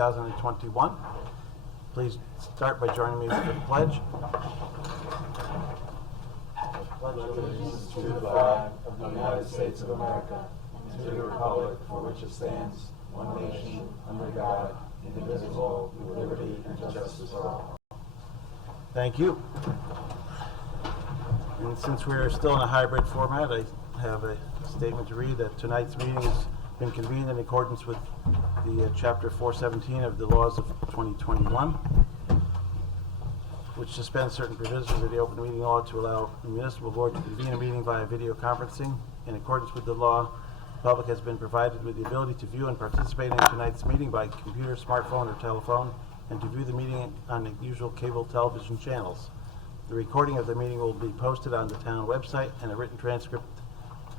2021. Please start by joining me with the pledge. Pledge allegiance to the flag of the United States of America, and to the republic for which it stands, one nation, under God, indivisible, with liberty and justice for all. Thank you. And since we're still in a hybrid format, I have a statement to read that tonight's meeting has been convened in accordance with the Chapter 417 of the laws of 2021, which suspends certain provisions of the open meeting law to allow the municipal board to convene a meeting via video conferencing. In accordance with the law, the public has been provided with the ability to view and participate in tonight's meeting by computer, smartphone, or telephone, and to view the meeting on the usual cable television channels. The recording of the meeting will be posted on the town website, and a written transcript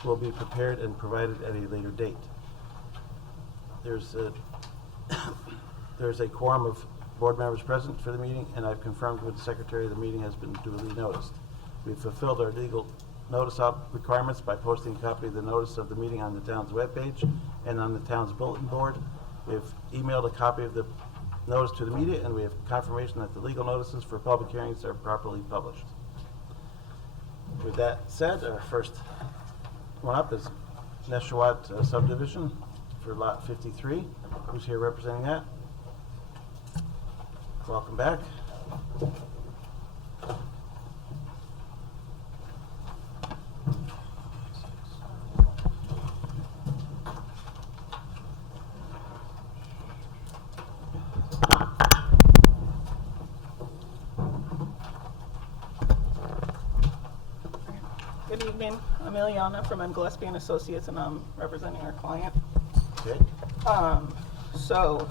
will be prepared and provided at a later date. There's a quorum of board members present for the meeting, and I've confirmed with the secretary the meeting has been duly noticed. We've fulfilled our legal notice requirements by posting a copy of the notice of the meeting on the town's webpage and on the town's bulletin board. We've emailed a copy of the notice to the media, and we have confirmation that the legal notices for public hearings are properly published. With that said, our first one up is Nashua Subdivision for Lot 53. Who's here representing that? Welcome back. Good evening. I'm Ileana from M. Gillespie and Associates, and I'm representing our client. Okay. So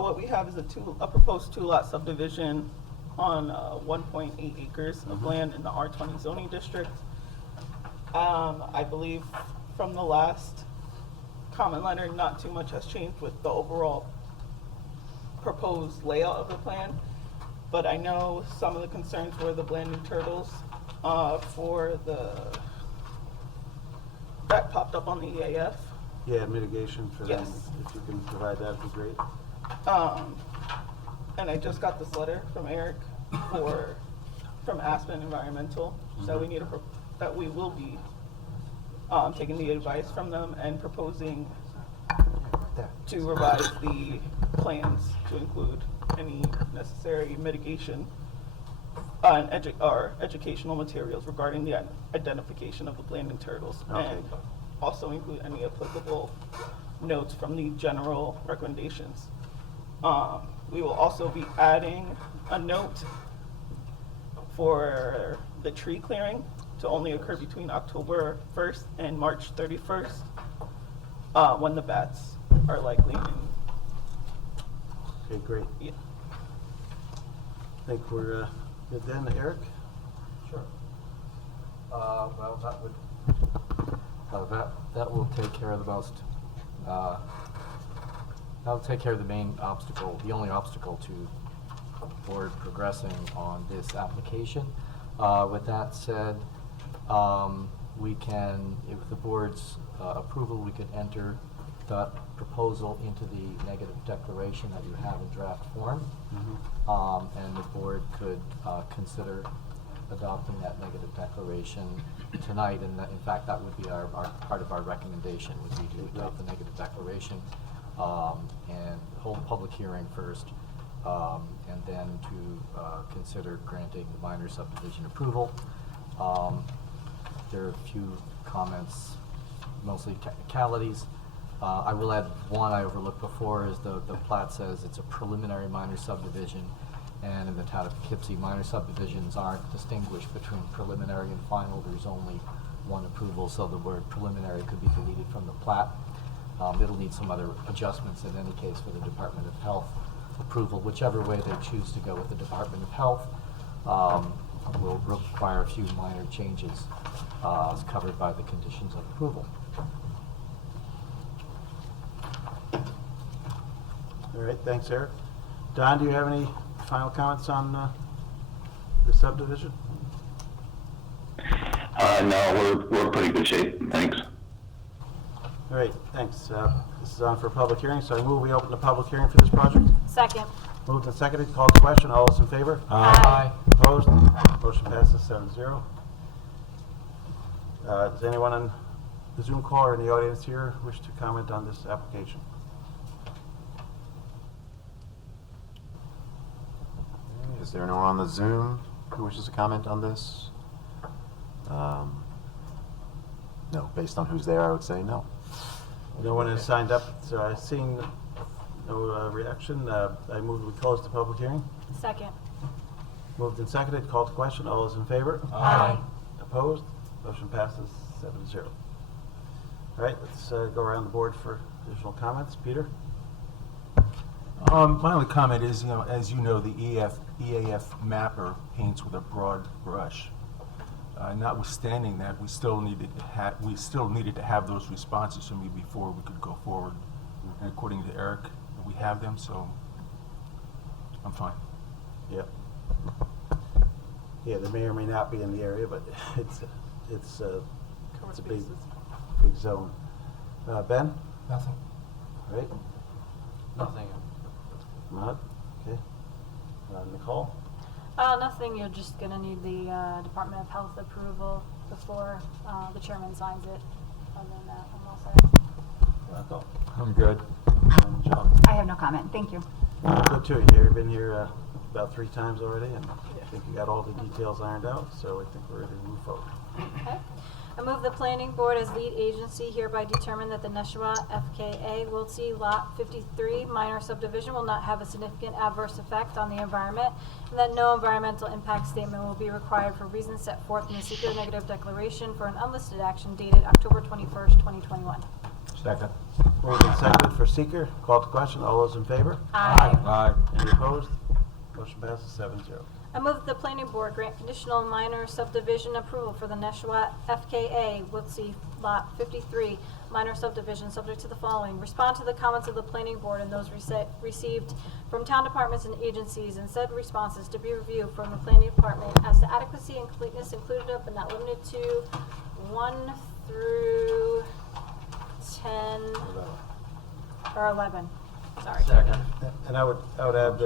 what we have is a proposed two-lot subdivision on 1.8 acres of land in the R20 zoning district. I believe from the last comment letter, not too much has changed with the overall proposed layout of the plan, but I know some of the concerns were the landing turtles for that popped up on the EAF. Yeah, mitigation for them. Yes. If you can provide that, would be great. And I just got this letter from Eric from Aspen Environmental, so that we will be taking the advice from them and proposing to revise the plans to include any necessary mitigation and educational materials regarding the identification of the landing turtles, Okay. and also include any applicable notes from the general recommendations. We will also be adding a note for the tree clearing to only occur between October 1st and March 31st, when the bats are likely in. Okay, great. Yeah. I think we're good then. Eric? Sure. Well, that will take care of the most. That'll take care of the main obstacle, the only obstacle to board progressing on this application. With that said, we can, with the board's approval, we could enter that proposal into the negative declaration that you have in draft form. And the board could consider adopting that negative declaration tonight, and in fact that would be our part of our recommendation, would be to adopt the negative declaration and hold a public hearing first, and then to consider granting the minor subdivision approval. There are a few comments, mostly technicalities. I will add one I overlooked before, is the plat says it's a preliminary minor subdivision, and in the town of Poughkeepsie, minor subdivisions aren't distinguished between preliminary and final. There's only one approval, so the word preliminary could be deleted from the plat. It'll need some other adjustments in any case for the Department of Health approval. Whichever way they choose to go with the Department of Health will require a few minor changes as covered by the conditions of approval. All right, thanks, Eric. Don, do you have any final comments on the subdivision? No, we're pretty good shape. Thanks. All right, thanks. This is on for a public hearing, so I move we open the public hearing for this project. Second. Moved and seconded, called to question. All those in favor? Aye. Opposed? Motion passes 7-0. Does anyone on the Zoom call or in the audience here wish to comment on this application? Is there anyone on the Zoom who wishes to comment on this? No, based on who's there, I would say no. No one has signed up, so I've seen no reaction. I move we close the public hearing. Second. Moved and seconded, called to question. All those in favor? Aye. Opposed? Motion passes 7-0. All right, let's go around the board for additional comments. Peter? My only comment is, as you know, the EAF mapper paints with a broad brush. Notwithstanding that, we still needed to have those responses from you before we could go forward. And according to Eric, we have them, so I'm fine. Yep. Yeah, they may or may not be in the area, but it's a big zone. Ben? Nothing. All right. Nothing. Maud? Okay. Nicole? Nothing, you're just gonna need the Department of Health approval before the chairman signs it. Other than that, I'm all set. Rocco? I'm good. And John? I have no comment. Thank you. Good too. You've been here about 3 times already, and I think you got all the details ironed out, so I think we're ready to move forward. Okay. I move the planning board as lead agency hereby determine that the Nashua FKA Wiltse Lot 53 minor subdivision will not have a significant adverse effect on the environment, and that no environmental impact statement will be required for reasons set forth in the secret negative declaration for an unlisted action dated October 21st, 2021. Second. Moved and seconded for seeker. Call to question. All those in favor? Aye. Aye. Any opposed? Motion passes 7-0. I move that the planning board grant conditional minor subdivision approval for the Nashua FKA Wiltse Lot 53 minor subdivision subject to the following. Respond to the comments of the planning board and those received from town departments and agencies, and said responses to be reviewed from the planning department as to adequacy and completeness included up but not limited to 1 through 10 or 11. Sorry. Second. And I would add,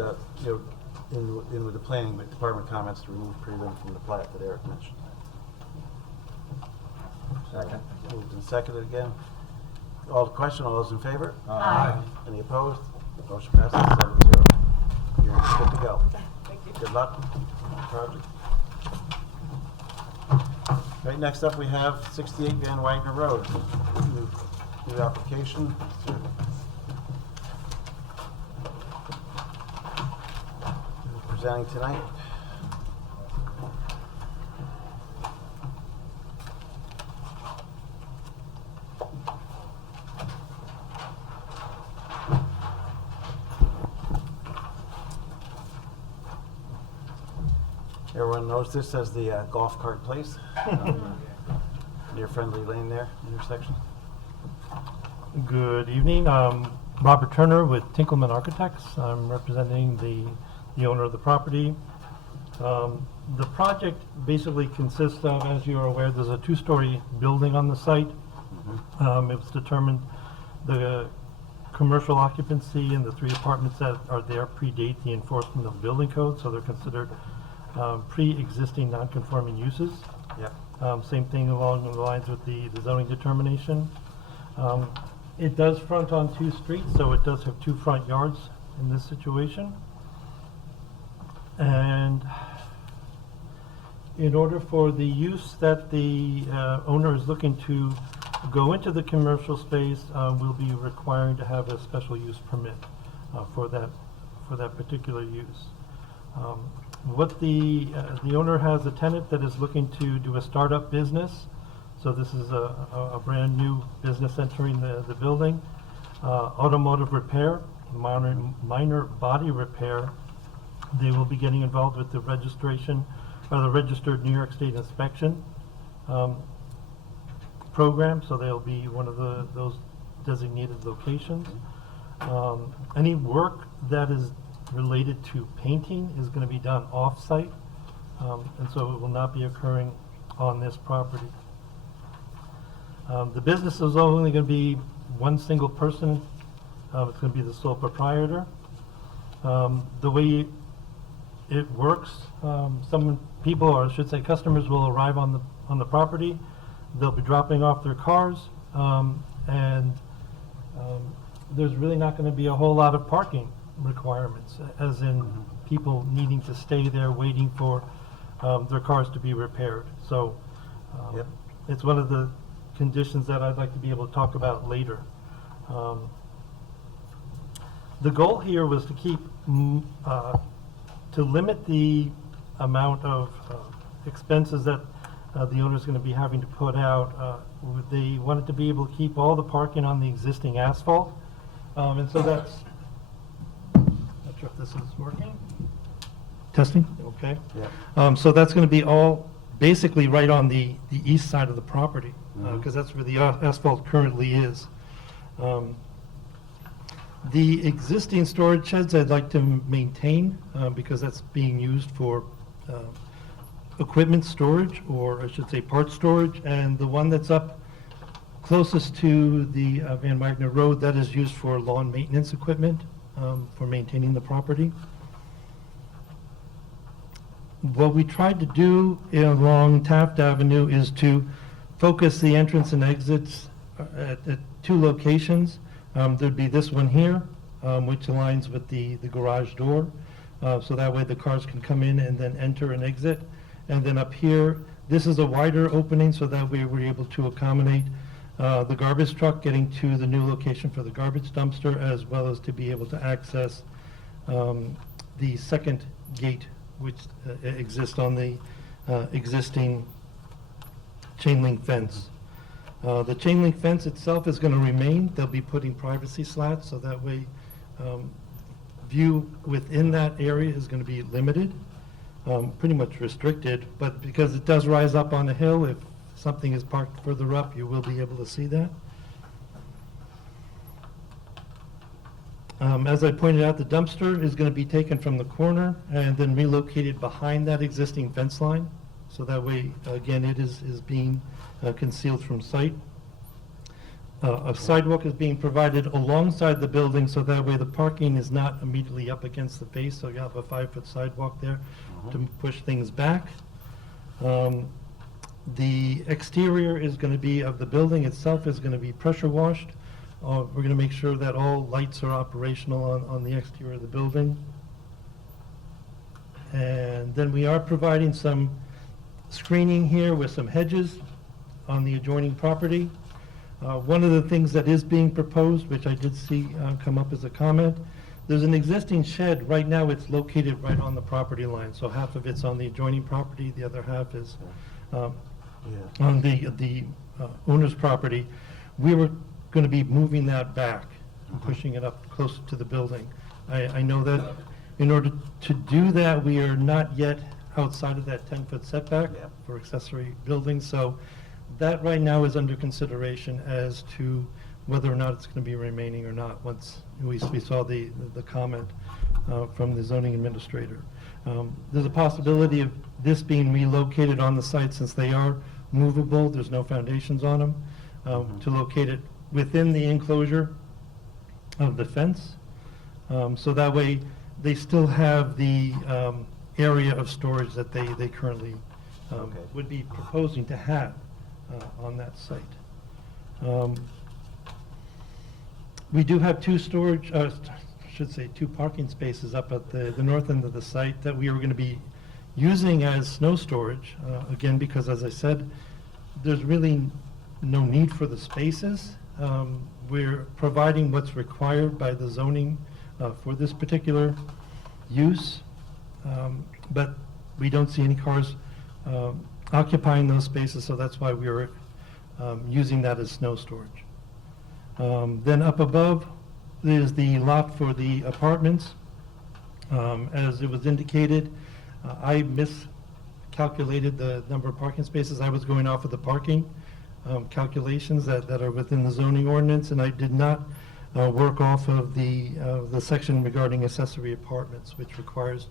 in with the planning department comments to remove prelim from the plat that Eric mentioned. Second. Moved and seconded again. All the question, all those in favor? Aye. Any opposed? Motion passes 7-0. You're good to go. Thank you. Good luck on the project. Right, next up we have 68 Van Wagner Road. New application. Presenting tonight. Everyone knows this as the golf cart place near Friendly Lane there, intersection. Good evening. Robert Turner with Tinkleman Architects. I'm representing the owner of the property. The project basically consists of, as you are aware, there's a 2-story building on the site. It was determined the commercial occupancy and the 3 apartments that are there predate the enforcement of the building code, so they're considered pre-existing non-conforming uses. Yep. Same thing along the lines with the zoning determination. It does front on 2 streets, so it does have 2 front yards in this situation. And in order for the use that the owner is looking to go into the commercial space, we'll be requiring to have a special use permit for that particular use. What the owner has a tenant that is looking to do a startup business. So this is a brand new business entering the building. Automotive repair, minor body repair. They will be getting involved with the registration, or the registered New York State inspection program. So they'll be one of those designated locations. Any work that is related to painting is going to be done off-site, and so it will not be occurring on this property. The business is only going to be one single person. It's going to be the sole proprietor. The way it works, some people, or I should say customers, will arrive on the property. They'll be dropping off their cars, and there's really not going to be a whole lot of parking requirements, as in people needing to stay there waiting for their cars to be repaired. So Yep. it's one of the conditions that I'd like to be able to talk about later. The goal here was to keep, to limit the amount of expenses that the owner's going to be having to put out. They wanted to be able to keep all the parking on the existing asphalt. And so that's, not sure if this is working. Testing, okay. Yeah. So that's going to be all basically right on the east side of the property, Mhm. because that's where the asphalt currently is. The existing storage sheds I'd like to maintain, because that's being used for equipment storage, or I should say part storage, and the one that's up closest to the Van Wagner Road, that is used for lawn maintenance equipment, for maintaining the property. What we tried to do along Taft Avenue is to focus the entrance and exits at two locations. There'd be this one here, which aligns with the garage door, so that way the cars can come in and then enter and exit. And then up here, this is a wider opening, so that way we're able to accommodate the garbage truck getting to the new location for the garbage dumpster, as well as to be able to access the second gate, which exists on the existing chain link fence. The chain link fence itself is going to remain. They'll be putting privacy slats, so that way view within that area is going to be limited, pretty much restricted, but because it does rise up on a hill, if something is parked further up, you will be able to see that. As I pointed out, the dumpster is going to be taken from the corner and then relocated behind that existing fence line. So that way, again, it is being concealed from sight. A sidewalk is being provided alongside the building, so that way the parking is not immediately up against the base, so you have a 5-foot sidewalk there to push things back. The exterior is going to be, of the building itself, is going to be pressure washed. We're going to make sure that all lights are operational on the exterior of the building. And then we are providing some screening here with some hedges on the adjoining property. One of the things that is being proposed, which I did see come up as a comment, there's an existing shed. Right now it's located right on the property line. So half of it's on the adjoining property, the other half is on the owner's property. We were going to be moving that back and pushing it up closer to the building. I know that in order to do that, we are not yet outside of that 10-foot setback Yeah. for accessory buildings. So that right now is under consideration as to whether or not it's going to be remaining or not, once we saw the comment from the zoning administrator. There's a possibility of this being relocated on the site, since they are movable, there's no foundations on them, to locate it within the enclosure of the fence. So that way, they still have the area of storage that they currently Okay. would be proposing to have on that site. We do have two parking spaces up at the north end of the site that we are going to be using as snow storage, again, because as I said, there's really no need for the spaces. We're providing what's required by the zoning for this particular use, but we don't see any cars occupying those spaces, so that's why we're using that as snow storage. Then up above is the lot for the apartments. As it was indicated, I miscalculated the number of parking spaces. I was going off of the parking calculations that are within the zoning ordinance, and I did not work off of the section regarding accessory apartments, which requires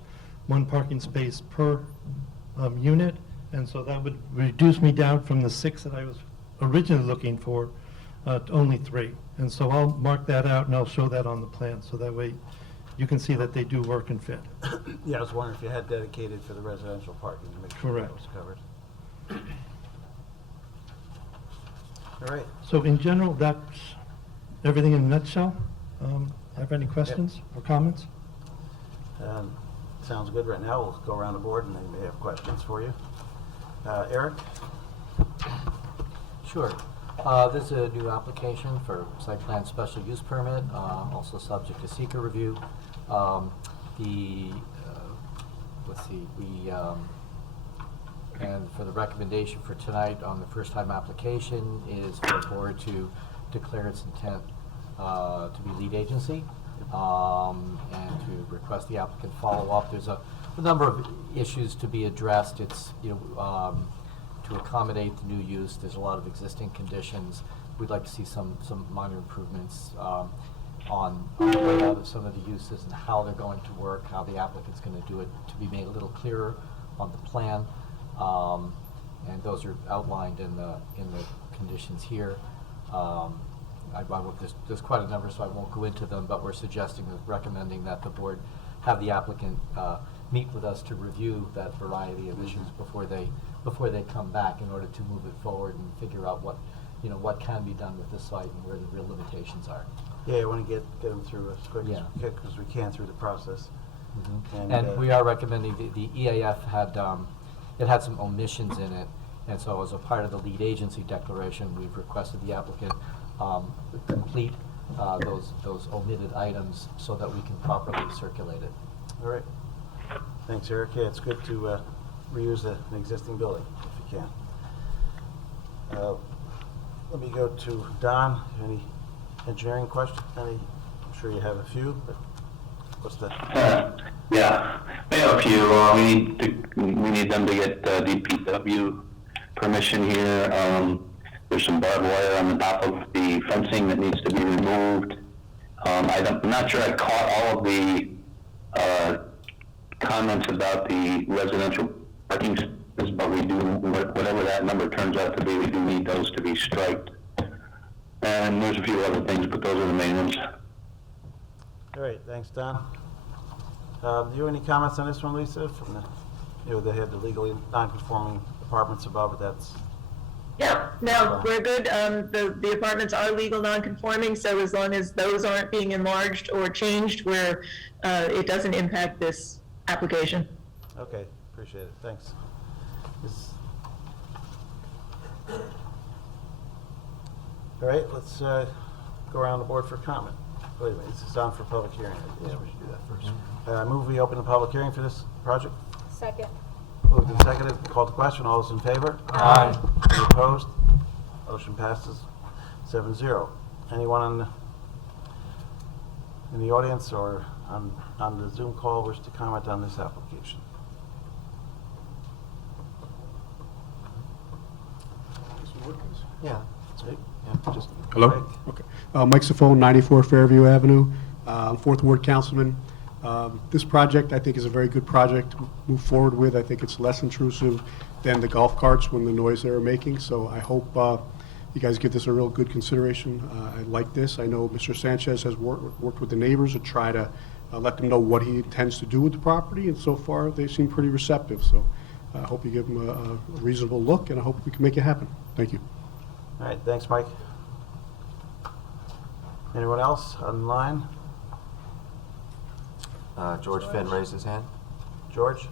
one parking space per unit, and so that would reduce me down from the 6 that I was originally looking for only 3. And so I'll mark that out and I'll show that on the plan, so that way you can see that they do work and fit. Yeah, I was wondering if you had dedicated for the residential parking to make sure that Correct. was covered. All right. So in general, that's everything in a nutshell. Have any questions or comments? Sounds good right now. We'll go around the board and they may have questions for you. Eric? Sure. This is a new application for site plan special use permit, also subject to seeker review. Let's see, and for the recommendation for tonight on the first time application is for the board to declare its intent to be lead agency, and to request the applicant follow up. There's a number of issues to be addressed. It's, to accommodate the new use, there's a lot of existing conditions. We'd like to see some minor improvements on the layout of some of the uses and how they're going to work, how the applicant's going to do it, to be made a little clearer on the plan. And those are outlined in the conditions here. There's quite a number, so I won't go into them, but we're recommending that the board have the applicant meet with us to review that variety of issues before they come back, in order to move it forward and figure out what can be done with this site and where the real limitations are. Yeah, I want to get them through as quick Yeah. as we can through the process. And we are recommending, the EAF had some omissions in it, and so as a part of the lead agency declaration, we've requested the applicant complete those omitted items so that we can properly circulate it. All right. Thanks, Eric. Yeah, it's good to reuse an existing building if you can. Let me go to Don. Any engineering questions? I'm sure you have a few, but what's the? Yeah, we have a few. We need them to get DPW permission here. There's some barbed wire on the top of the fencing that needs to be removed. I'm not sure I caught all of the comments about the residential parking spaces, but we do, whatever that number turns out to be, we do need those to be striped. And there's a few other things, but those are the main ones. All right, thanks, Don. Do you have any comments on this one, Lisa? From they had the legally non-conforming apartments above, but that's. Yeah, no, we're good. The apartments are legal non-conforming, so as long as those aren't being enlarged or changed where it doesn't impact this application. Okay, appreciate it. Thanks. All right, let's go around the board for comment. Wait a minute, this is on for public hearing. Yeah, we should do that first. Move we open the public hearing for this project. Second. Moved and seconded. Called to question. All those in favor? Aye. Any opposed? Motion passes 7-0. Anyone in the audience or on the Zoom call wish to comment on this application? Yeah. Right. Yeah, just. Hello? Mike? Okay. Mike Safone, 94 Fairview Avenue, Fourth Ward Councilman. This project, I think, is a very good project to move forward with. I think it's less intrusive than the golf carts when the noise they were making. So I hope you guys give this a real good consideration. I like this. I know Mr. Sanchez has worked with the neighbors to try to let them know what he intends to do with the property, and so far they seem pretty receptive. So I hope you give them a reasonable look, and I hope we can make it happen. Thank you. All right, thanks, Mike. Anyone else online? George Finn raised his hand. George?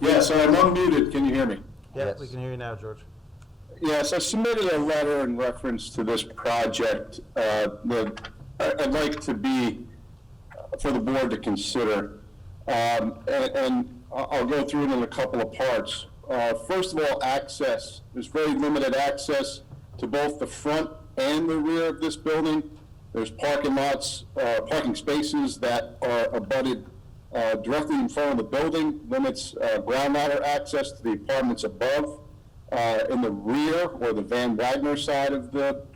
Yes, I'm unmuted. Can you hear me? Yeah, Yes. we can hear you now, George. Yes, I submitted a letter in reference to this project that I'd like to be, for the board to consider. And I'll go through it in a couple of parts. First of all, access. There's very limited access to both the front and the rear of this building. There's parking lots, parking spaces that are abutted directly in front of the building, limits ground ladder access to the apartments above. In the rear, or the Van Wagner side of the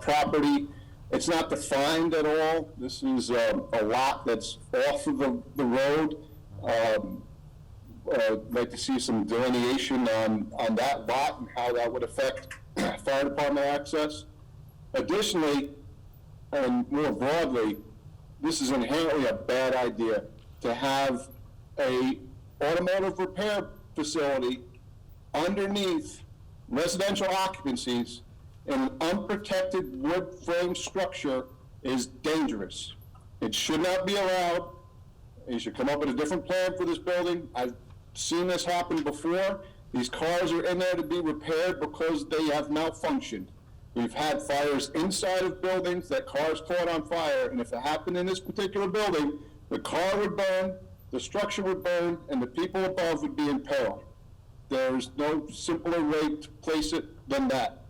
property, it's not defined at all. This is a lot that's off of the road. I'd like to see some delineation on that lot and how that would affect fire department access. Additionally, and more broadly, this is inherently a bad idea to have a automotive repair facility underneath residential occupancies in an unprotected wood frame structure is dangerous. It should not be allowed. You should come up with a different plan for this building. I've seen this happen before. These cars are in there to be repaired because they have malfunctioned. We've had fires inside of buildings that cars caught on fire, and if it happened in this particular building, the car would burn, the structure would burn, and the people above would be in peril. There's no simpler way to place it than that.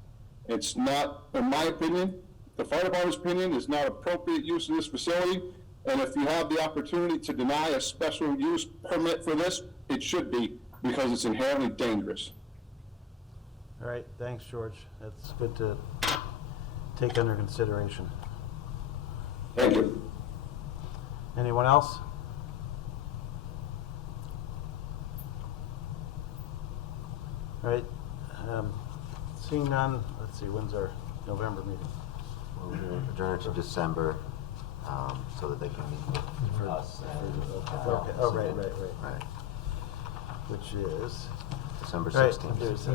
It's not, in my opinion, the fire department's opinion, is not appropriate use of this facility, and if you have the opportunity to deny a special use permit for this, it should be, because it's inherently dangerous. All right, thanks, George. That's good to take under consideration. Thank you. Anyone else? All right, seeing none, let's see, when's our November meeting? We'll adjourn it to December, so that they can meet with us. Okay, oh, right. Right, Which is? December Right, 16th. there's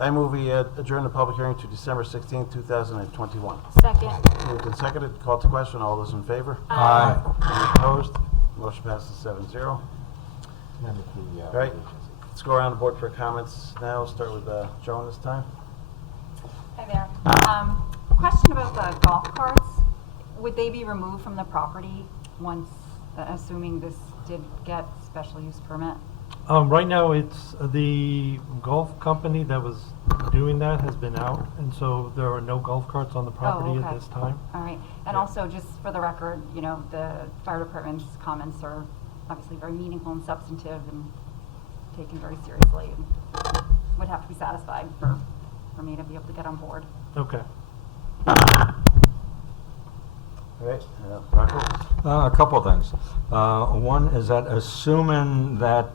I move we adjourn the public hearing to December 16th, 2021. Second. Moved and seconded, called to question, all those in favor? Aye. Any opposed? Motion passes 7-0. All right, let's go around the board for comments now. Start with Joan this time. Hi there. Question about the golf carts. Would they be removed from the property once, assuming this did get special use permit? Right now, it's the golf company that was doing that has been out, and so there are no golf carts on the property okay. at this time. All right. And Yeah. also, just for the record, you know, the fire department's comments are obviously very meaningful and substantive and taken very seriously, and would have to be satisfied for me to be able to get on board. Okay. All right, Rocco? A couple of things. One is that assuming that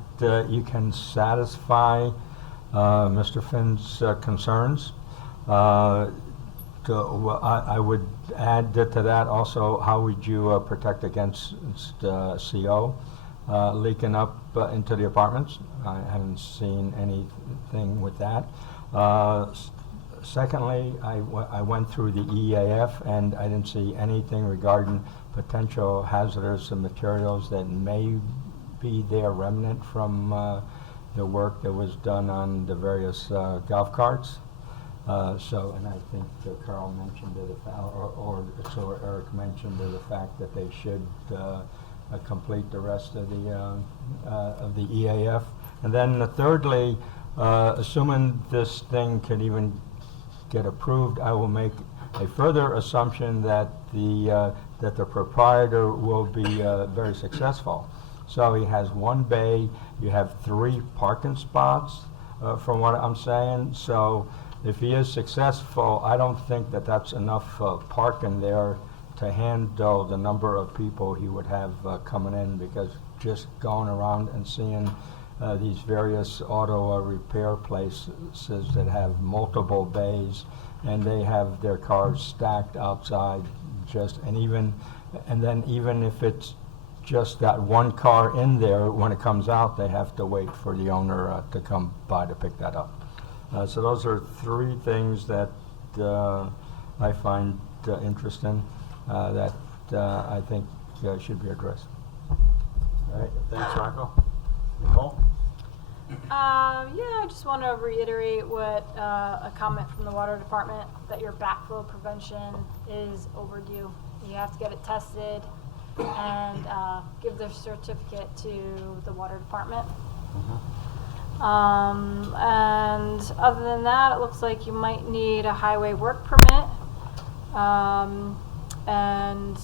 you can satisfy Mr. Finn's concerns, I would add to that also, how would you protect against CO leaking up into the apartments? I haven't seen anything with that. Secondly, I went through the EAF and I didn't see anything regarding potential hazardous materials that may be there remnant from the work that was done on the various golf carts. And I think Carl mentioned or Eric mentioned the fact that they should complete the rest of the EAF. And then thirdly, assuming this thing can even get approved, I will make a further assumption that the proprietor will be very successful. So he has one bay, you have 3 parking spots, from what I'm saying. So if he is successful, I don't think that that's enough parking there to handle the number of people he would have coming in, because just going around and seeing these various auto repair places that have multiple bays, and they have their cars stacked outside, and then even if it's just that one car in there, when it comes out, they have to wait for the owner to come by to pick that up. So those are 3 things that I find interesting that I think should be addressed. All right, thanks, Rocco. Nicole? Yeah, I just want to reiterate what a comment from the water department, that your backflow prevention is overdue. You have to get it tested and give their certificate to the water department. And other than that, it looks like you might need a highway work permit. And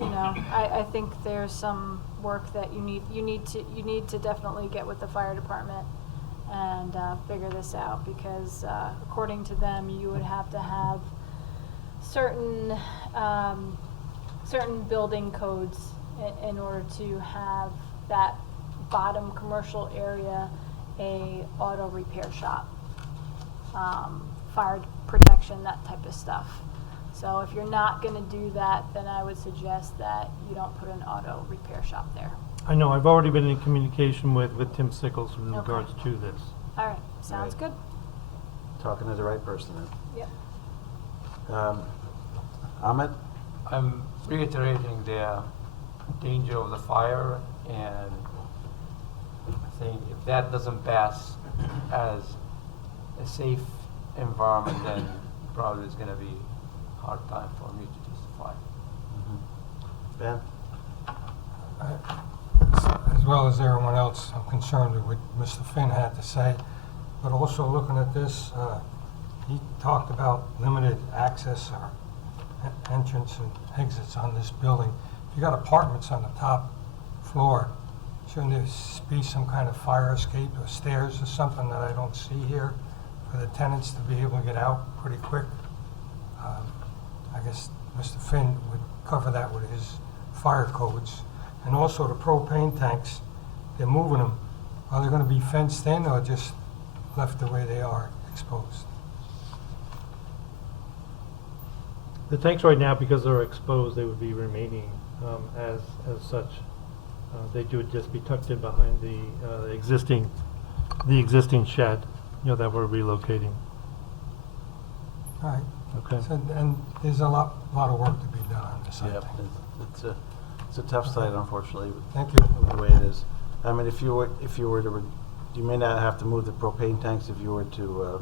you know, I think there's some work that you need to definitely get with the fire department and figure this out, because according to them, you would have to have certain building codes in order to have that bottom commercial area a auto repair shop. protection, that type of stuff. So if you're not gonna do that, then I would suggest that you don't put an auto repair shop there. I know, I've already been in communication with Tim Sickles in Okay. regards to this. All right, sounds Right. good. Talking to the right person Yep. then. Ahmed? I'm reiterating the danger of the fire, and I think if that doesn't pass as a safe environment, then probably it's gonna be a hard time for me to justify. Ben? As well as everyone else, I'm concerned with what Mr. Finn had to say, but also looking at this, he talked about limited access or entrance and exits on this building. If you got apartments on the top floor, shouldn't there be some kind of fire escape or stairs or something that I don't see here for the tenants to be able to get out pretty quick? I guess Mr. Finn would cover that with his fire codes. And also the propane tanks, they're moving them. Are they gonna be fenced in or just left the way they are, exposed? The tanks right now, because they're exposed, they would be remaining as such. They would just be tucked in behind the existing shed, that we're relocating. All right. Okay. So, and there's a lot of work to be done on this, I Yep, think. it's a tough site, unfortunately. Thank you. The way it is. I mean, if you were to, you may not have to move the propane tanks if you were to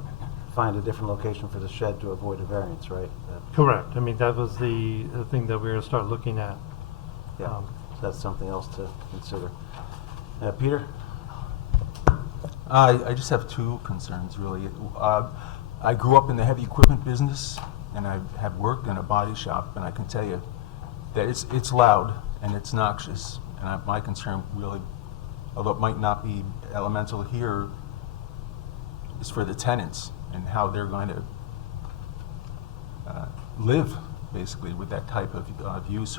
find a different location for the shed to avoid a variance, right? Correct. I mean, that was the thing that we're going to start looking at. Yeah, that's something else to consider. Peter? I just have two concerns, really. I grew up in the heavy equipment business, and I have worked in a body shop, and I can tell you that it's loud and it's noxious. And my concern really, although it might not be elemental here, is for the tenants and how they're going to live, basically, with that type of use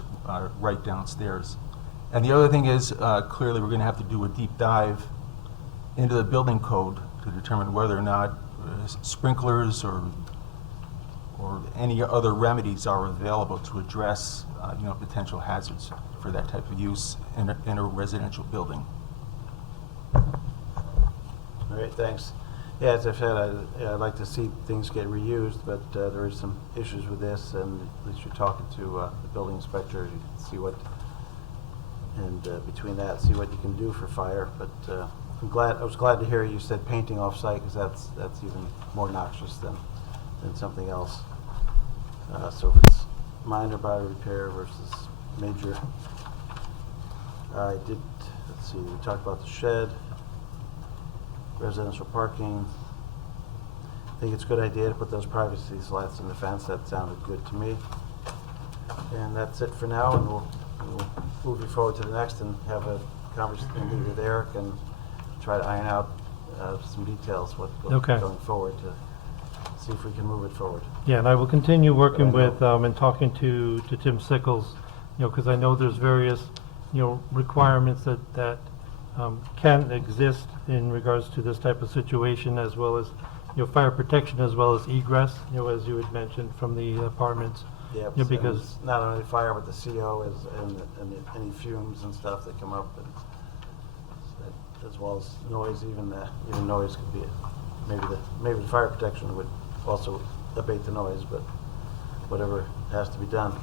right downstairs. And the other thing is, clearly, we're going to have to do a deep dive into the building code to determine whether or not sprinklers or any other remedies are available to address potential hazards for that type of use in a residential building. All right, thanks. Yeah, as I said, I'd like to see things get reused, but there are some issues with this, and at least you're talking to the building inspector, you can see what, and between that, see what you can do for fire. But I was glad to hear you said painting off-site, because that's even more noxious than something else. So if it's minor body repair versus major, let's see, we talked about the shed, residential parking. I think it's a good idea to put those privacy slats in the fence. That sounded good to me. And that's it for now, and we'll move you forward to the next and have a conversation with Eric and try to iron out some details Okay. going forward to see if we can move it forward. Yeah, and I will continue working But I with and talking to Tim Sickles, because I know there's various requirements that can exist in regards to this type of situation, as well as fire protection, as well as egress, as you had mentioned, from the apartments. Yeah, Because it's not only fire, but the CO and any fumes and stuff that come up, and as well as noise. Even noise could be maybe the fire protection would also abate the noise, but whatever has to be done.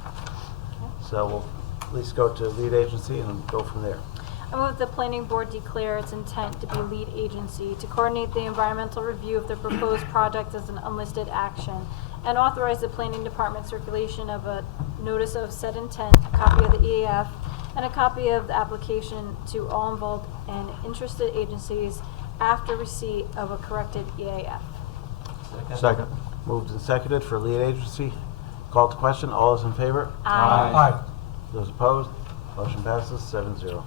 So we'll at least go to lead agency and go from there. I move the planning board declare its intent to be lead agency to coordinate the environmental review of the proposed project as an unlisted action, and authorize the planning department circulation of a notice of said intent, a copy of the EAF, and a copy of the application to all involved and interested agencies after receipt of a corrected EAF. Second. Moved and seconded for lead agency. Call to question. All those in favor? Aye. Those opposed? Motion passes 7-0.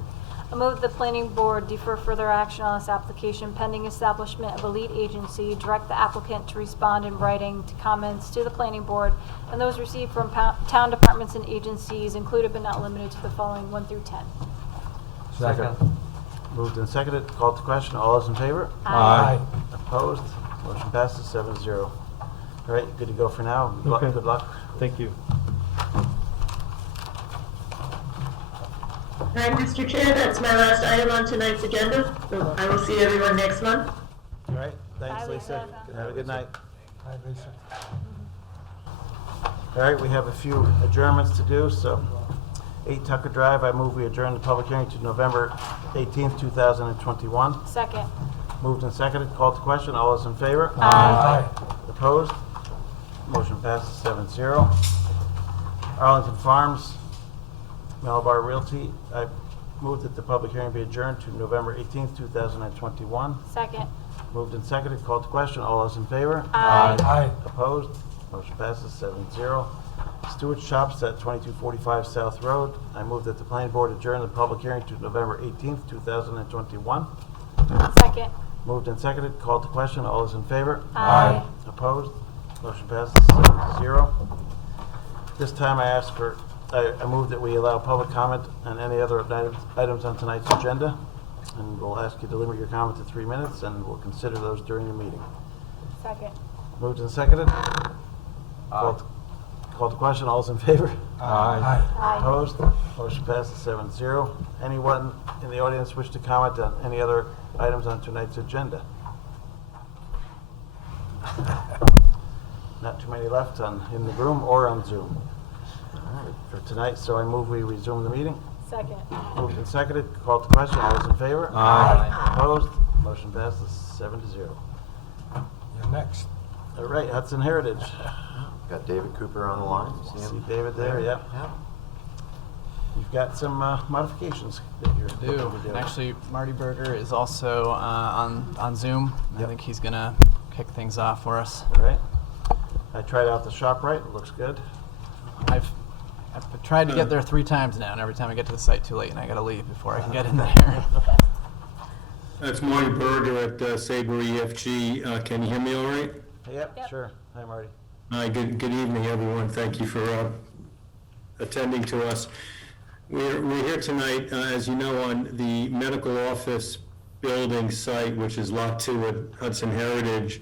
I move the planning board defer further action on this application pending establishment of a lead agency, direct the applicant to respond in writing to comments to the planning board, and those received from town departments and agencies included but not limited to the following 1 through 10. Second. Moved and seconded. Call to question. All those in favor? Aye. Opposed? Motion passes 7-0. All right, good to go for now. Okay. Good luck. Thank you. All right, Mr. Chair, that's my last item on tonight's agenda. So I will see everyone next month. All right, thanks, Bye, Lisa. Lisa. Have a good night. Hi, Lisa. All right, we have a few adjournments to do, so 8 Tucker Drive, I move we adjourn the public hearing to November 18th, 2021. Second. Moved and seconded, called to question, all those in favor? Aye. Opposed? Motion passes 7-0. Arlington Farms, Malabar Realty, I move that the public hearing be adjourned to November 18th, 2021. Second. Moved and seconded, called to question, all those in favor? Aye. Aye. Opposed? Motion passes 7-0. Stewart Shops at 2245 South Road. I move that the planning board adjourn the public hearing to November 18th, 2021. Second. Moved and seconded, called to question, all those in favor? Aye. Opposed? Motion passes 7-0. This time I move that we allow public comment on any other items on tonight's agenda. And we'll ask you to limit your comment to 3 minutes, and we'll consider those during the meeting. Second. Moved and seconded? Called to question, all those in favor? Aye. Aye. Opposed? Motion passes 7-0. Anyone in the audience wish to comment on any other items on tonight's agenda? Not too many left in the room or on Zoom. All right, for tonight, so I move we resume the meeting. Second. Moved and seconded, called to question, all those in favor? Aye. Opposed? Motion passes 7-0. You're next. All right, Hudson Heritage. Got David Cooper on the line. See him? See David there, yeah. Yeah. You've got some modifications that you're Do. looking to do. And actually, Marty Berger is also on Zoom. I Yep. think he's gonna kick things off for us. All right. I tried out the ShopRite, it looks good. I've tried to get there 3 times now, and every time I get to the site too late, and I gotta leave before I can get in there. That's Marty Berger at Sabre EFG. Can you hear me all right? Yep, sure. Hi, Marty. Hi, good evening, everyone. Thank you for attending to us. We're here tonight, as you know, on the medical office building site, which is Lot 2 at Hudson Heritage.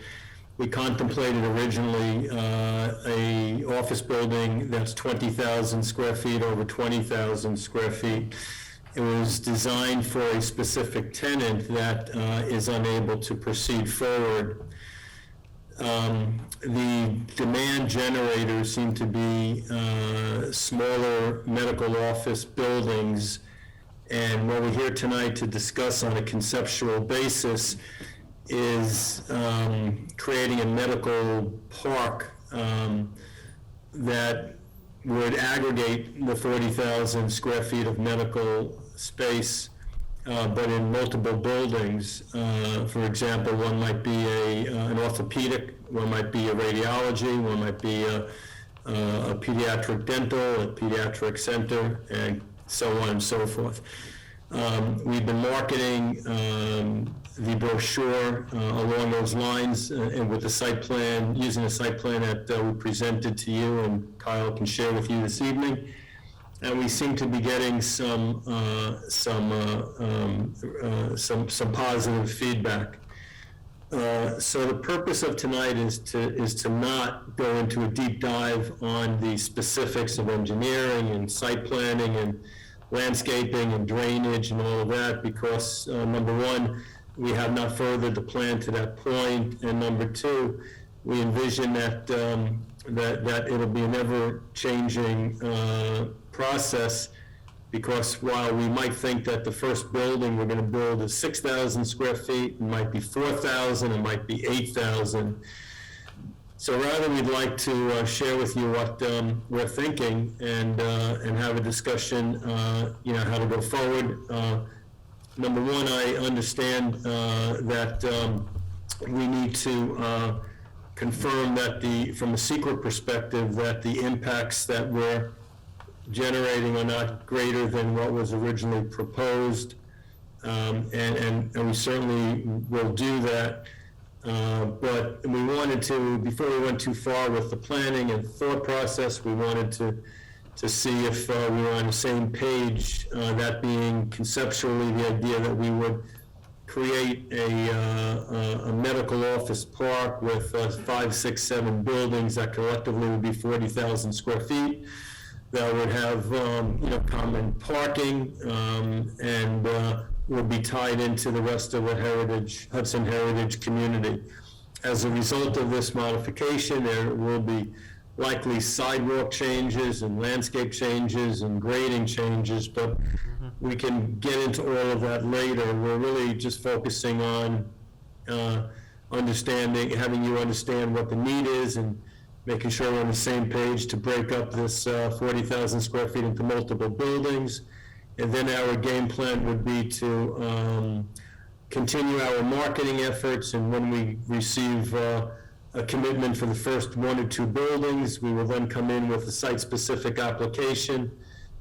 We contemplated originally a office building that's 20,000 square feet over 20,000 square feet. It was designed for a specific tenant that is unable to proceed forward. The demand generators seem to be smaller medical office buildings, and what we're here tonight to discuss on a conceptual basis is creating a medical park that would aggregate the 40,000 square feet of medical space, but in multiple buildings. For example, one might be an orthopedic, one might be a radiology, one might be a pediatric dental, a pediatric center, and so on and so forth. We've been marketing the brochure along those lines and with the site plan, using the site plan that we presented to you and Kyle can share with you this evening. And we seem to be getting some positive feedback. So the purpose of tonight is to not go into a deep dive on the specifics of engineering and site planning and landscaping and drainage and all of that, because number one, we have not furthered the plan to that point, and number two, we envision that that it'll be an ever-changing process, because while we might think that the first building we're going to build is 6,000 square feet, it might be 4,000, it might be 8,000. So rather, we'd like to share with you what we're thinking and have a discussion, how to go forward. Number one, I understand that we need to confirm that from a secret perspective, that the impacts that we're generating are not greater than what was originally proposed, and we certainly will do that. But we wanted to, before we went too far with the planning and thought process, we wanted to see if we were on the same page, that being conceptually the idea that we would create a medical office park with 5, 6, 7 buildings that collectively would be 40,000 square feet. That would have, common parking, and would be tied into the rest of the Hudson Heritage community. As a result of this modification, there will be likely sidewalk changes and landscape changes and grading changes, but we can get into all of that later. We're really just focusing on having you understand what the need is and making sure we're on the same page to break up this 40,000 square feet into multiple buildings. And then our game plan would be to continue our marketing efforts, and when we receive a commitment for the first 1 or 2 buildings, we will then come in with a site-specific application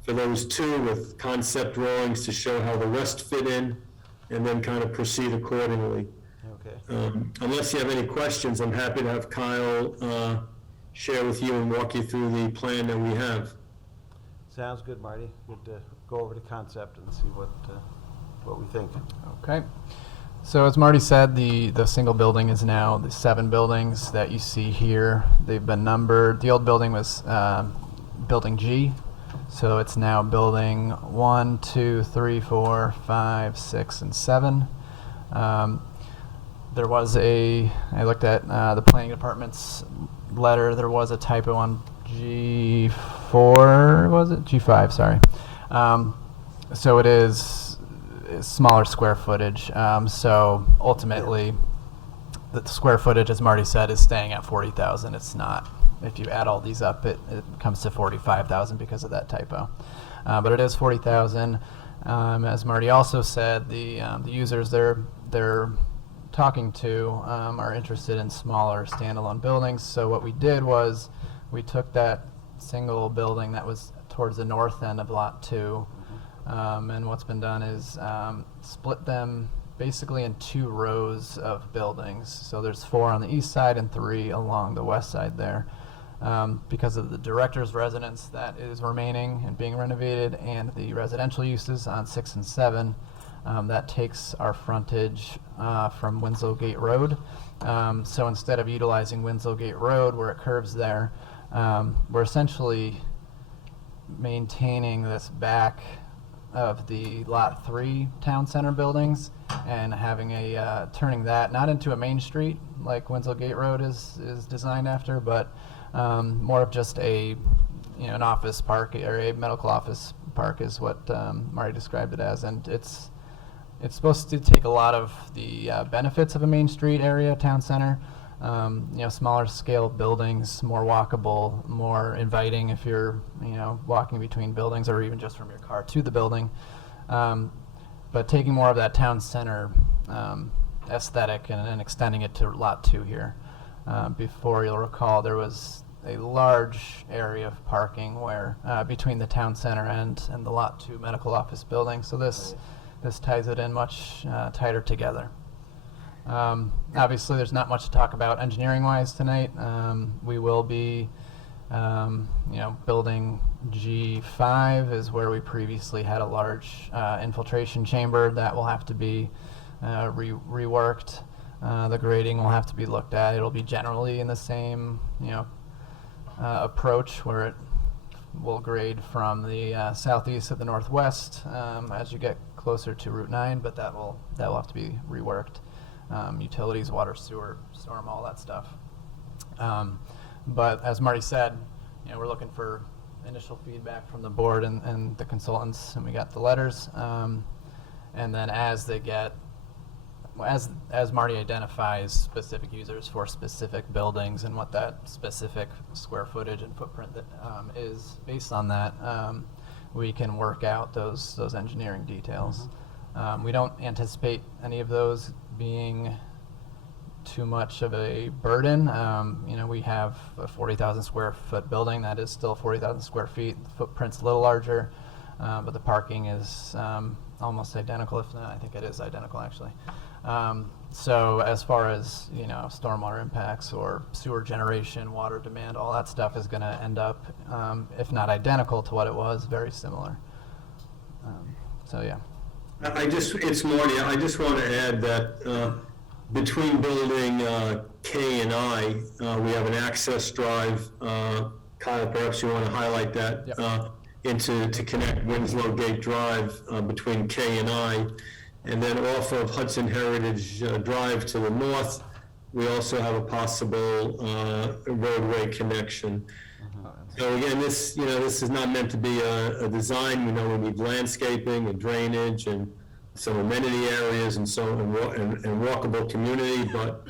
for those 2 with concept drawings to show how the rest fit in, and then kind of proceed accordingly. Okay. Unless you have any questions, I'm happy to have Kyle share with you and walk you through the plan that we have. Sounds good, Marty. Good to go over the concept and see what we think. Okay. So as Marty said, the single building is now the 7 buildings that you see here. They've been numbered. The old building was building G, so it's now building 1, 2, 3, 4, 5, 6, and 7. There was I looked at the planning department's letter. There was a typo on G4, was it? G5, sorry. So it is smaller square footage. So ultimately, the square footage, as Marty said, is staying at 40,000. It's not. If you add all these up, it comes to 45,000 because of that typo. But it is 40,000. As Marty also said, the users they're talking to are interested in smaller standalone buildings. So what we did was we took that single building that was towards the north end of Lot 2, and what's been done is split them basically in 2 rows of buildings. So there's 4 on the east side and 3 along the west side there. Because of the director's residence that is remaining and being renovated, and the residential uses on 6 and 7, that takes our frontage from Winslow Gate Road. So instead of utilizing Winslow Gate Road where it curves there, we're essentially maintaining this back of the Lot 3 town center buildings and having turning that not into a main street like Winslow Gate Road is designed after, but more of just an office park or a medical office park is what Marty described it as, and it's supposed to take a lot of the benefits of a main street area, town center. Smaller scale buildings, more walkable, more inviting if you're, walking between buildings or even just from your car to the building. But taking more of that town center aesthetic and extending it to Lot 2 here. Before, you'll recall, there was a large area of parking where between the town center and the Lot 2 medical office building. So this ties it in much tighter together. Obviously, there's not much to talk about engineering-wise tonight. We will be, building G5 is where we previously had a large infiltration chamber that will have to be reworked. The grading will have to be looked at. It'll be generally in the same, approach where it will grade from the southeast to the northwest as you get closer to Route 9, but that will have to be reworked. Utilities, water, sewer, storm, all that stuff. But as Marty said, we're looking for initial feedback from the board and the consultants, and we got the letters. And then as Marty identifies specific users for specific buildings and what that specific square footage and footprint that is based on that, we can work out those engineering details. We don't anticipate any of those being too much of a burden. We have a 40,000 square foot building that is still 40,000 square feet. The footprint's a little larger, but the parking is almost identical, if not, I think it is identical actually. So as far as, stormwater impacts or sewer generation, water demand, all that stuff is going to end up, if not identical to what it was, very similar. So yeah. It's Marty, I just want to add that between building K and I, we have an access drive. Kyle, perhaps you want to highlight that, to connect Winslow Gate Drive between K and I. And then off of Hudson Heritage Drive to the north, we also have a possible roadway connection. So again, this is not meant to be a design. We know we need landscaping and drainage and some amenity areas and so and walkable community, but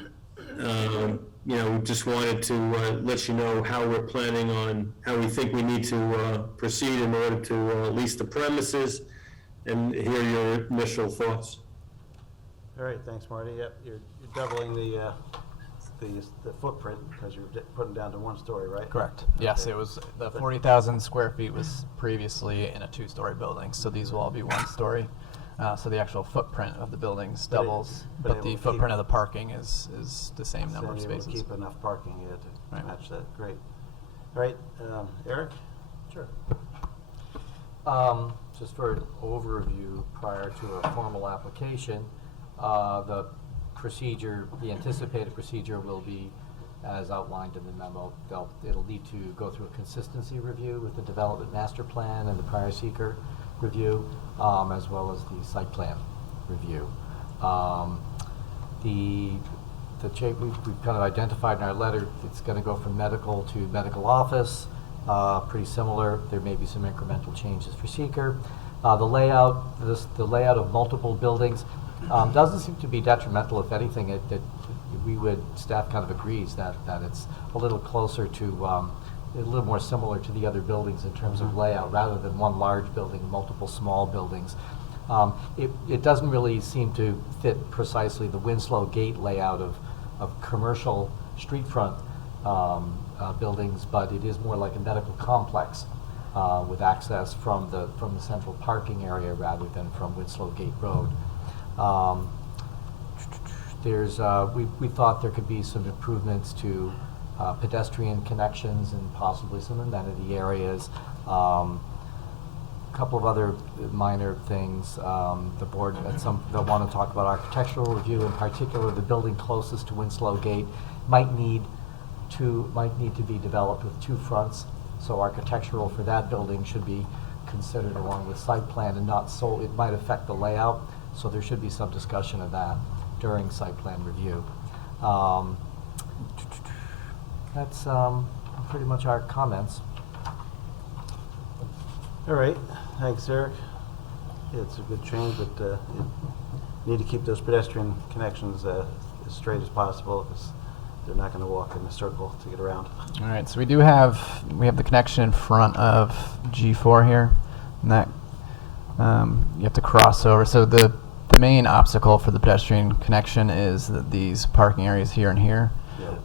we just wanted to let you know how we're planning on, how we think we need to proceed in order to lease the premises and hear your initial thoughts. All right, thanks, Marty. Yep, you're doubling the footprint because you're putting down to 1 story, right? Correct. Yes, it was, the 40,000 square feet was previously in a 2-story building, so these will all be 1 story. So the actual footprint of the buildings doubles, but the footprint of the parking is the same number of spaces. Keep enough parking here to match that. Great. All right, Eric? Sure. Just for an overview prior to a formal application, the anticipated procedure will be as outlined in the memo. It'll need to go through a consistency review with the development master plan and the prior seeker review, as well as the site plan review. We've kind of identified in our letter, it's going to go from medical to medical office, pretty similar. There may be some incremental changes for seeker. The layout of multiple buildings doesn't seem to be detrimental. If anything, staff kind of agrees that it's a little closer to, a little more similar to the other buildings in terms of layout, rather than one large building, multiple small buildings. It doesn't really seem to fit precisely the Winslow Gate layout of commercial street front buildings, but it is more like a medical complex with access from the central parking area rather than from Winslow Gate Road. We thought there could be some improvements to pedestrian connections and possibly some amenity areas. A couple of other minor things. The board they'll want to talk about architectural review, in particular the building closest to Winslow Gate might need to be developed with 2 fronts. So architectural for that building should be considered along with site plan, and not so it might affect the layout. So there should be some discussion of that during site plan review. That's pretty much our comments. All right, thanks, Eric. Yeah, it's a good change, but you need to keep those pedestrian connections as straight as possible, because they're not going to walk in a circle to get around. All right, so we have the connection in front of G4 here, and that you have to cross over. So the main obstacle for the pedestrian connection is these parking areas here and here.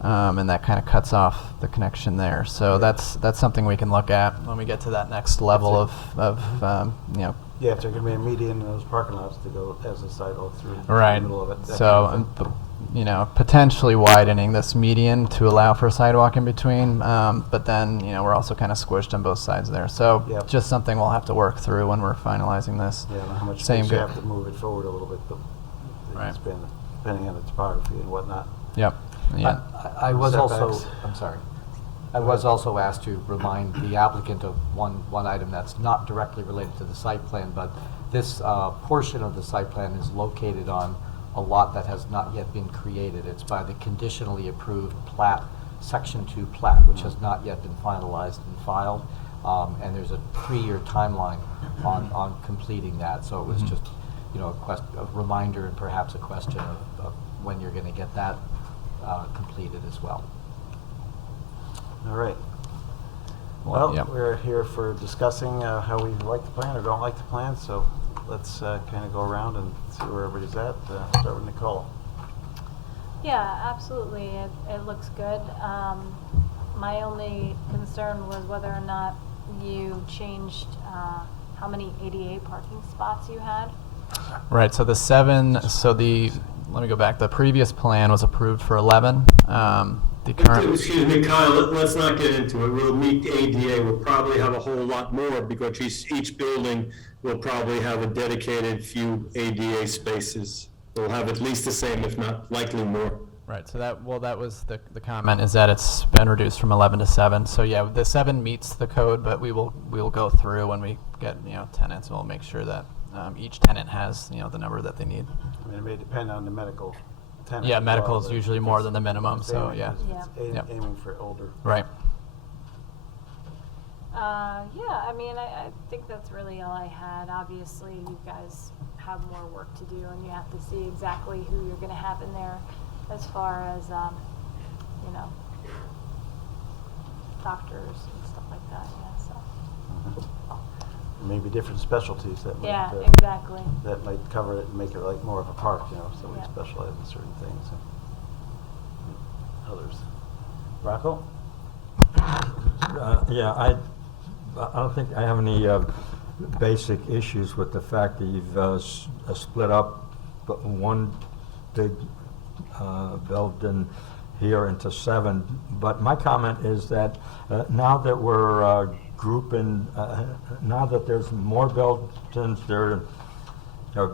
And that kind of cuts off the connection there. So that's something we can look at when we get to that next level of Yeah, if there can be a median in those parking lots to go as a sidewalk through right. the middle of it. So potentially widening this median to allow for a sidewalk in between, but then we're also kind of squished on both sides there. So just something we'll have to work through when we're finalizing this. Yeah, how much space you have to move it forward a little bit, but right. Depending on the topography and whatnot. Yep. Yeah. I was also asked to remind the applicant of one item that's not directly related to the site plan, but this portion of the site plan is located on a lot that has not yet been created. It's by the conditionally approved plat, Section 2 plat, which has not yet been finalized and filed, and there's a 3-year timeline on completing that. So it was just a reminder and perhaps a question of when you're going to get that completed as well. All right. Well, we're here for discussing how we like the plan or don't like the plan, so let's kind of go around and see where everybody's at. Start with Nicole. Yeah, absolutely. It looks good. My only concern was whether or not you changed how many ADA parking spots you had. Right, so let me go back. The previous plan was approved for 11. the current. Excuse me, Kyle, let's not get into it. We'll meet ADA, we'll probably have a whole lot more because each building will probably have a dedicated few ADA spaces. We'll have at least the same, if not likely more. Right, so that was the comment, is that it's been reduced from 11 to 7. So yeah, the 7 meets the code, but we will go through when we get, tenants, and we'll make sure that each tenant has, the number that they need. I mean, it may depend on the medical tenant. Yeah, as medical well, is but usually more than the minimum, it's so aiming- yeah. It's Yep. aiming for older. Right. Yeah, I mean, I think that's really all I had. Obviously, you guys have more work to do, and you have to see exactly who you're going to have in there as far as, doctors and stuff like that, yeah, so. Maybe different specialties that might. Yeah, exactly. That might cover it and make it like more of a park, somebody Yeah. specializes in certain things and others. Rocco? Yeah, I don't think I have any basic issues with the fact that you've split up one big building here into 7. But my comment is that now that we're grouping, now that there's more buildings, they're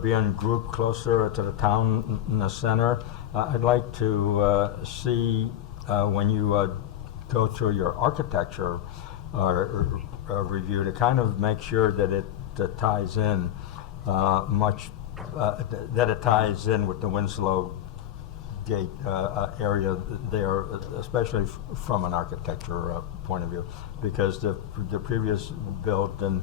being grouped closer to the town in the center, I'd like to see when you go through your architecture review to kind of make sure that it ties in that it ties in with the Winslow Gate area there, especially from an architecture point of view, because the previous building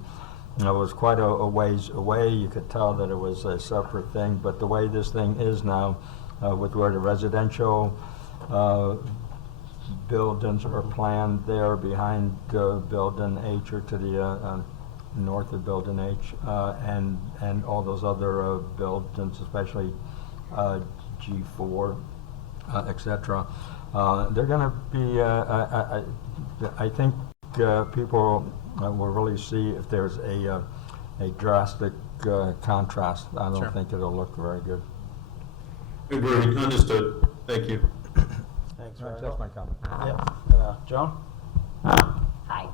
was quite a ways away. You could tell that it was a separate thing, but the way this thing is now, with where the residential buildings are planned there behind Building H or to the north of Building H, and all those other buildings, especially G4, etc. They're going to be, I think people will really see if there's a drastic contrast. I don't Sure. think it'll look very good. Agreed, understood. Thank you. Thanks, That's Rocco. my comment. Yep. Joan? Hi.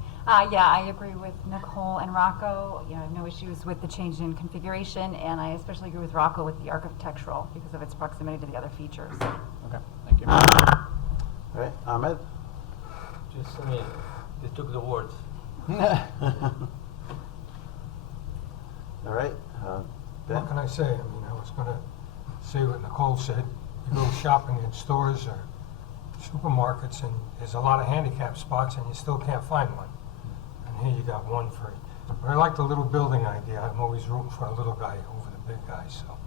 Yeah, I agree with Nicole and Rocco. I have no issues with the change in configuration, and I especially agree with Rocco with the architectural because of its proximity to the other features. Okay, thank you. All right, Ahmed? Just, they took the words. All right, Ben? What can I say? I mean, I was gonna say what Nicole said. You go shopping in stores or supermarkets and there's a lot of handicap spots and you still can't find one. And here you got one free. But I like the little building idea. I'm always rooting for a little guy over the big guy, so.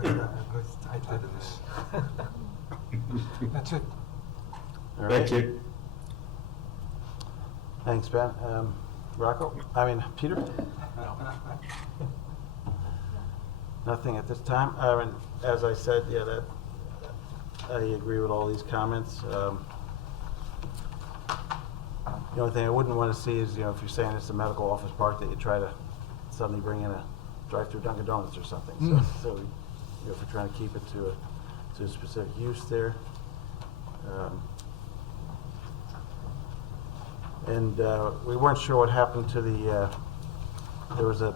I did this. That's it. All right. Thank you. Thanks, Ben. Rocco? Peter? Nothing at this time. As I said, that I agree with all these comments. The only thing I wouldn't want to see is, if you're saying it's a medical office park, that you try to suddenly bring in a drive-through Dunkin' Donuts or something. So if we're trying to keep it to a specific use there. And we weren't sure what happened to the, there was a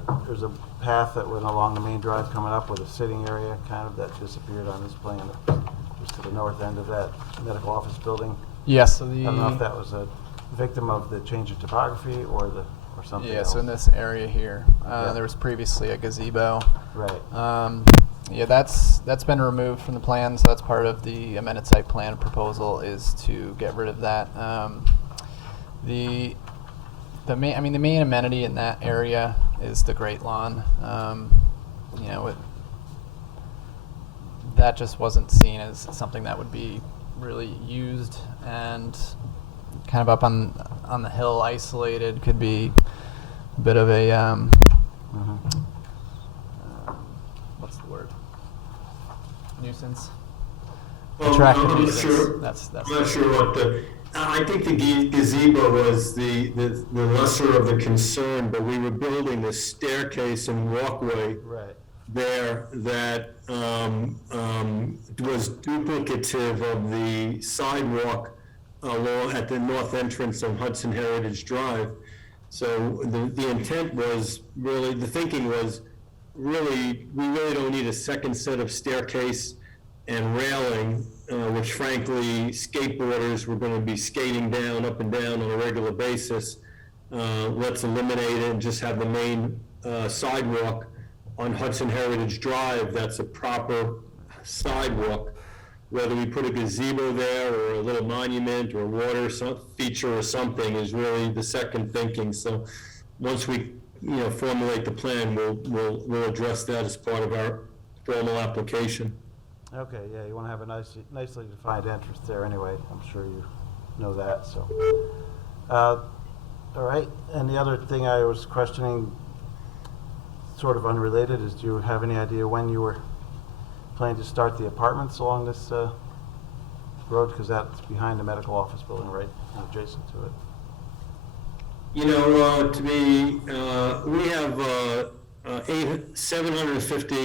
path that went along the main drive coming up with a sitting area, kind of, that disappeared on this plan, just to the north end of that medical office building. Yes, so I don't know if that was a victim of the change of topography or something else. Yeah, so in this area here, there was previously a gazebo. Right. Yeah, that's been removed from the plan, so that's part of the amended site plan proposal, is to get rid of that. The main amenity in that area is the Great Lawn. That just wasn't seen as something that would be really used, and kind of up on the hill, isolated, could be a bit of a what's the word? Nuisance. Well, Attractive I'm not nuisance. sure. That's I'm not sure what I think the gazebo was the lesser of the concern, but we were building this staircase and walkway Right. there that was duplicative of the sidewalk along at the north entrance of Hudson Heritage Drive. So the intent was really, the thinking was really, we really don't need a second set of staircase and railing, which frankly, skateboarders were going to be skating down, up and down on a regular basis. Let's eliminate it and just have the main sidewalk on Hudson Heritage Drive. That's a proper sidewalk. Whether we put a gazebo there or a little monument or water feature or something is really the second thinking. So once we, formulate the plan, we'll address that as part of our formal application. Okay, yeah, you want to have a nicely defined entrance there anyway. I'm sure you know that, so. All right, and the other thing I was questioning, sort of unrelated, is do you have any idea when you were planning to start the apartments along this road? Because that's behind the medical office building, right, adjacent to it. We have 750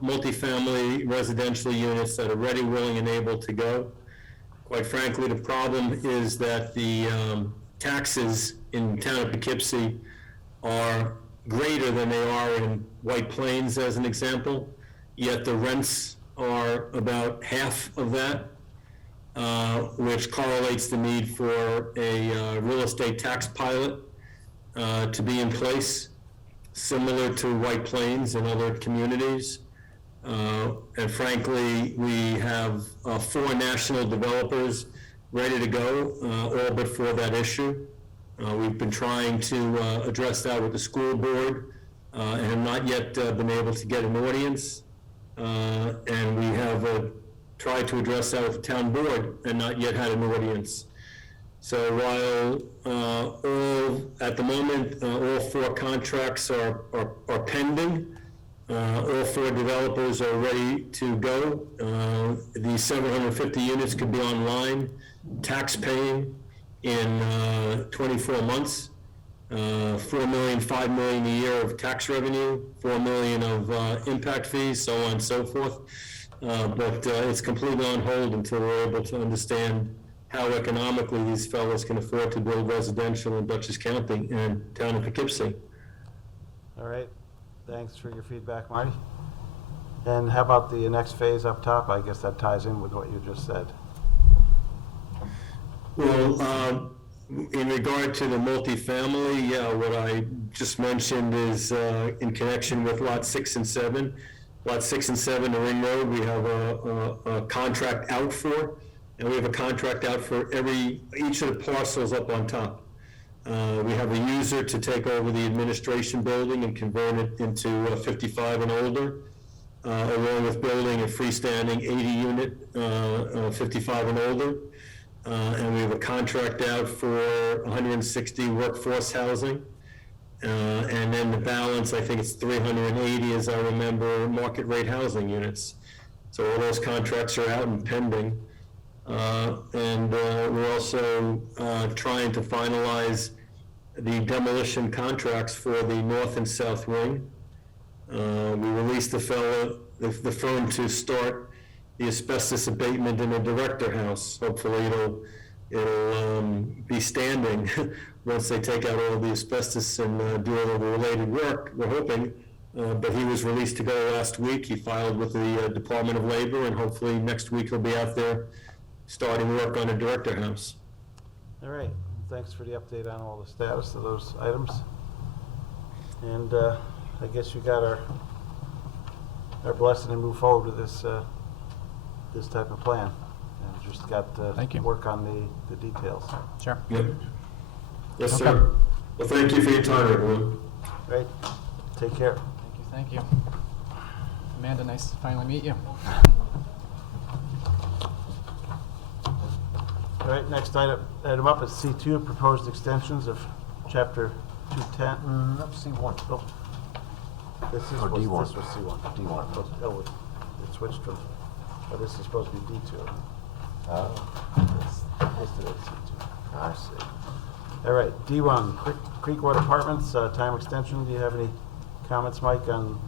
multifamily residential units that are ready, willing, and able to go. Quite frankly, the problem is that the taxes in the town of Poughkeepsie are greater than they are in White Plains, as an example, yet the rents are about half of that, which correlates the need for a real estate tax pilot to be in place, similar to White Plains and other communities. And frankly, we have 4 national developers ready to go, all but for that issue. We've been trying to address that with the school board and have not yet been able to get an audience. And we have tried to address that with the town board and not yet had an audience. So while at the moment, all 4 contracts are pending, all 4 developers are ready to go. The 750 units could be online, tax paying in 24 months. 4 million, 5 million a year of tax revenue, 4 million of impact fees, so on and so forth. But it's completely on hold until we're able to understand how economically these fellows can afford to build residential in Dutchess County and town of Poughkeepsie. All right, thanks for your feedback, Marty. And how about the next phase up top? I guess that ties in with what you just said. Well, in regard to the multifamily, what I just mentioned is in connection with lot 6 and 7. Lot 6 and 7, the Ring Road, we have a contract out for, and we have a contract out for each of the parcels up on top. We have a user to take over the administration building and convert it into 55 and older, along with building a freestanding 80-unit 55 and older. And we have a contract out for 160 workforce housing. And then the balance, I think it's 380, as I remember, market rate housing units. So all those contracts are out and pending. And we're also trying to finalize the demolition contracts for the north and south wing. We released the firm to start the asbestos abatement in the director house. Hopefully it'll be standing once they take out all of the asbestos and do all of the related work, we're hoping. But he was released to go last week. He filed with the Department of Labor, and hopefully next week he'll be out there starting work on the director house. All right, thanks for the update on all the status of those items. And I guess you got our blessing to move forward with this type of plan. And just got to work on the details. Sure. Yep. Yes, Okay. sir. Well, thank you for your time, everyone. Right, take care. Thank you. Amanda, nice to finally meet you. All right, next item up is C2, proposed extensions of Chapter 210. C1. Oh, this is Or D1. This was C1. D1. Oh, it switched from. Oh, this is supposed to be D2. It's listed as C2. I see. All right, D1, Creekwood Apartments, time extension. Do you have any comments, Mike, on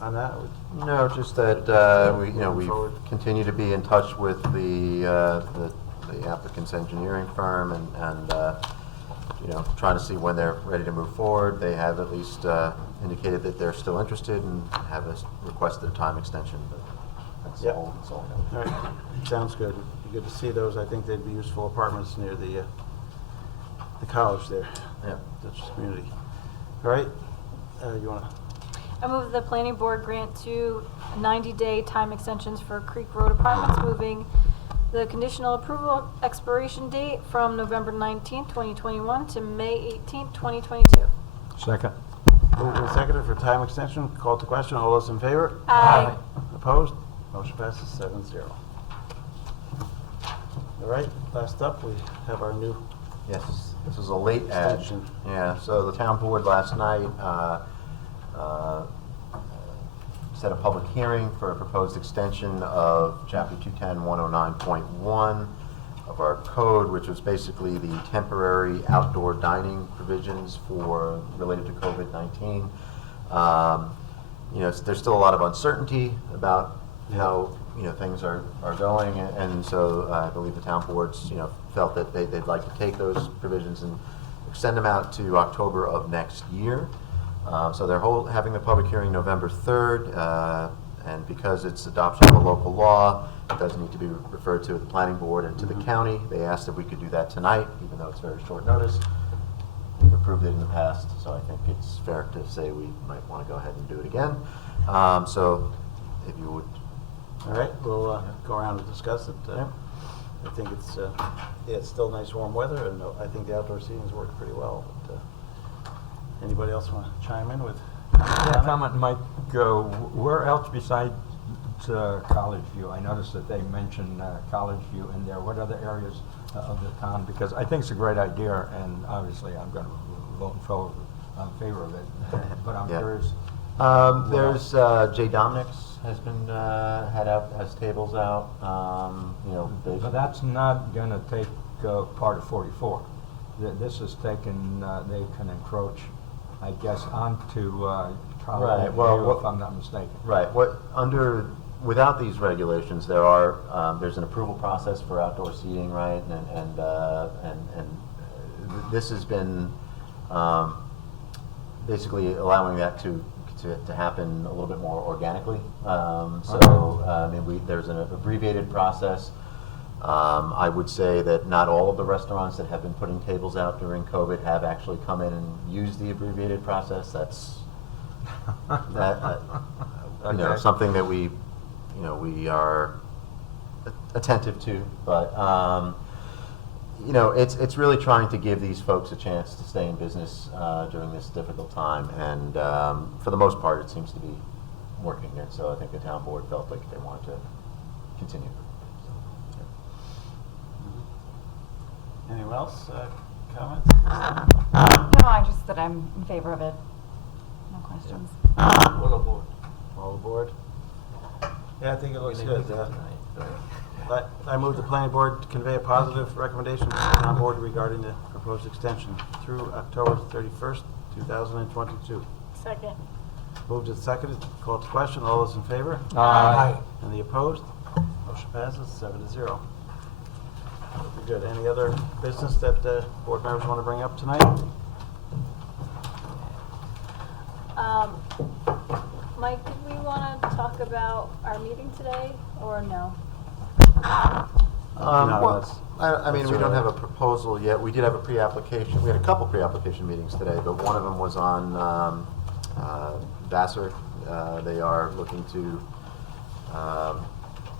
on that? No, just that, we, you know, we continue to be in touch with the applicant's engineering firm and, you know, trying to see when they're ready to move forward. They have at least indicated that they're still interested and have requested a time extension, but that's Yep. all, that's all I know. All right, sounds good. Be good to see those. I think they'd be useful apartments near the college there. Yeah. Dutchess community. All right, you wanna? I move the planning board grant 2 90-day time extensions for Creek Road Apartments, moving the conditional approval expiration date from November 19th, 2021 to May 18th, 2022. Second. Moved and seconded for time extension. Called to question. All those in favor? Aye. Opposed? Motion passes 7-0. All right, last up, we have our new Yes, this was a late ad. extension. Yeah, so the town board last night set a public hearing for a proposed extension of Chapter 210, 109.1 of our code, which was basically the temporary outdoor dining provisions for related to COVID-19. You know, there's still a lot of uncertainty about how, you know, things are going, and so I believe the town boards, you know, felt that they'd like to take those provisions and extend them out to October of next year. So they're having the public hearing November 3rd, and because it's adoption of a local law, it does need to be referred to the planning board and to the county. They asked if we could do that tonight, even though it's very short notice. We've approved it in the past, so I think it's fair to say we might want to go ahead and do it again. So if you would. All right, we'll go around and discuss it. I think it's, yeah, it's still nice warm weather, and I think the outdoor seating's worked pretty well. But, anybody else want to chime in with? Yeah, comment might go, where else besides College View? I noticed that they mentioned College View in there. What other areas of the town? Because I think it's a great idea, and obviously I'm going to vote in favor of it. But I'm Yeah. curious. There's Jay Dominic's has been has tables out. You know, But that's not going to take part of 44. This is taken, they can encroach, I guess, onto College Right, well, View, if I'm not mistaken. Right. Without these regulations, there's an approval process for outdoor seating, right? And this has been basically allowing that to happen a little bit more organically. I mean, there's an abbreviated process. I would say that not all of the restaurants that have been putting tables out during COVID have actually come in and used the abbreviated process. That's Okay. something that we are attentive to, but it's really trying to give these folks a chance to stay in business during this difficult time, and for the most part, it seems to be working. And so I think the town board felt like they wanted to continue. Anyone else comments? No, I just that I'm in favor of it. No questions. All aboard. All aboard? Yeah, I think it looks good. I move the planning board to convey a positive recommendation to the town board regarding the proposed extension through October 31st, 2022. Second. Moved and seconded. Called to question. All those in favor? Aye. Any opposed? Motion passes 7-0. Good. Any other business that board members want to bring up tonight? Mike, did we want to talk about our meeting today, or no? I mean, we don't have a proposal yet. We did have a pre-application. We had a couple pre-application meetings today, but one of them was on Vassar. They are looking to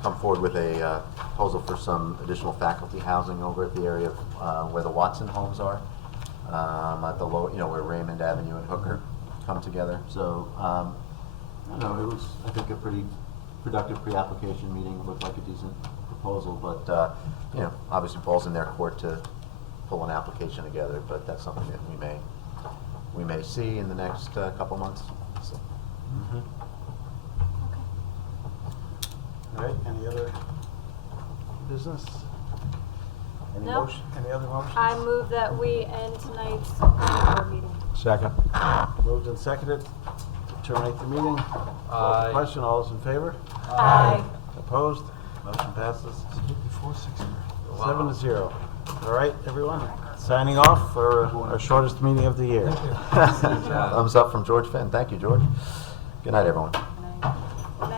come forward with a proposal for some additional faculty housing over at the area of where the Watson homes are, at the low, where Raymond Avenue and Hooker come together. So, I don't know, it was, I think, a pretty productive pre-application meeting. It looked like a decent proposal, but, obviously falls in their court to pull an application together, but that's something that we may see in the next couple months. So. All right, any other business? Any No. motion? Any other motions? I move that we end tonight's board meeting. Second. Moved and seconded terminate the meeting. Call for Aye. question, all those in favor? Aye. Opposed? Motion passes Before 6:30. 7-0. All right, everyone, signing off for our shortest meeting of the year. Thumbs up from George Finn. Thank you, George. Good night, everyone.